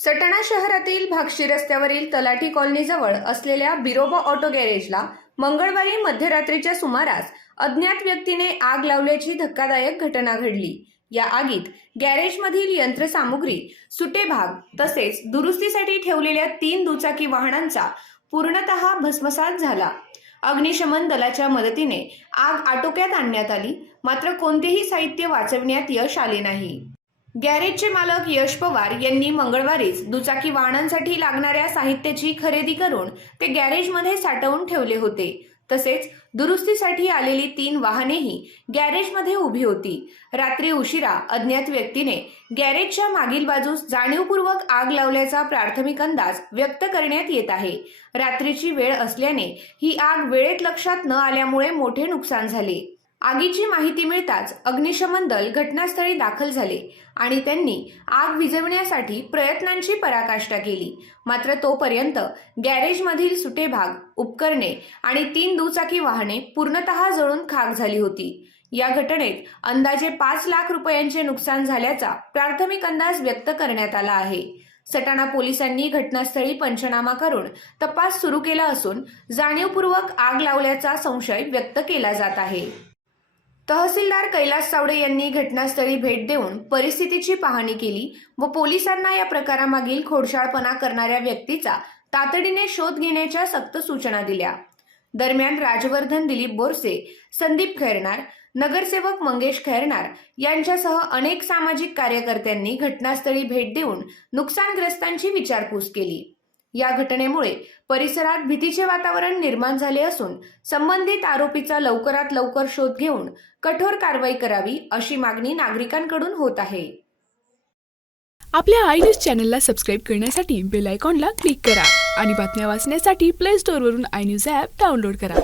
सटाणा शहरातील भागशी रस्त्यावरील तलाठी कॉलनीजवळ असलेल्या बिरोबा ऑटो गॅरेजला मंगळवारी मध्यरात्रीच्या सुमारास अज्ञात व्यक्तीने आग लावल्याची धक्कादायक घटना घडली। या आगीत गॅरेजमधील यंत्रसामुग्री, सुटे भाग तसेच दुरुस्तीसाठी ठेवलेल्या 3 दुचाकी वाहनांचा पूर्णतः भस्मसात झाला। अग्निशमन दलाच्या मदतीने आग आटोक्यात आणण्यात आली, मात्र कोणतेही साहित्य वाचवण्यात यश आले नाही। गॅरेजचे मालक यश पवार यांनी मंगळवारीच दुचाकी वाहनांसाठी लागणाऱ्या साहित्याची खरेदी करून ते गॅरेजमध्ये साठवून ठेवले होते। तसेच दुरुस्तीसाठी आलेली 3 वाहनेही गॅरेजमध्ये उभी होती। रात्री उशिरा अज्ञात व्यक्तीने गॅरेजच्या मागील बाजूस जाणीवपूर्वक आग लावल्याचा प्राथमिक अंदाज व्यक्त करण्यात येत आहे। रात्रीची वेळ असल्याने ही आग वेळेत लक्षात न आल्यामुळे मोठे नुकसान झाले। आगीची माहिती मिळताच अग्निशमन दल घटनास्थळी दाखल झाले आणि त्यांनी आग विझवण्यासाठी प्रयत्नांची पराकाष्ठा केली, मात्र तोपर्यंत गॅरेजमधील सुटे भाग, उपकरणे आणि 3 दुचाकी वाहने पूर्णतः जळून खाक झाली होती। या घटनेत अंदाजे 5 लाख रुपयांचे नुकसान झाल्याचा प्राथमिक अंदाज व्यक्त करण्यात आला आहे। सटाणा पोलिसांनी घटनास्थळी पंचनामा करून तपास सुरू केला असून जाणीवपूर्वक आग लावल्याचा संशय व्यक्त केला जात आहे। तहसीलदार कैलास सावडे यांनी घटनास्थळी भेट देऊन परिस्थितीची पाहणी केली व पोलिसांना या प्रकारामागील खोडसाळपणा करणाऱ्या व्यक्तीचा तातडीने शोध घेण्याच्या सक्त सूचना दिल्या। दरम्यान राजवर्धन दिलीप बोरसे, संदीप खैरनार, नगरसेवक मंगेश खैरनार यांच्यासह अनेक सामाजिक कार्यकर्त्यांनी घटनास्थळी भेट देऊन नुकसानग्रस्तांची विचारपूस केली। या घटनेमुळे परिसरात भीतीचे वातावरण निर्माण झाले असून संबंधित आरोपीचा लवकरात लवकर शोध घेऊन कठोर कारवाई करावी अशी मागणी नागरिकांकडून होत आहे। आपल्या आय न्यूज चॅनलला सबस्क्राईब करण्यासाठी बेल आयकॉनला क्लिक करा आणि बातम्या वाचण्यासाठी प्ले स्टोअरवरून आय न्यूज ॲप डाउनलोड करा।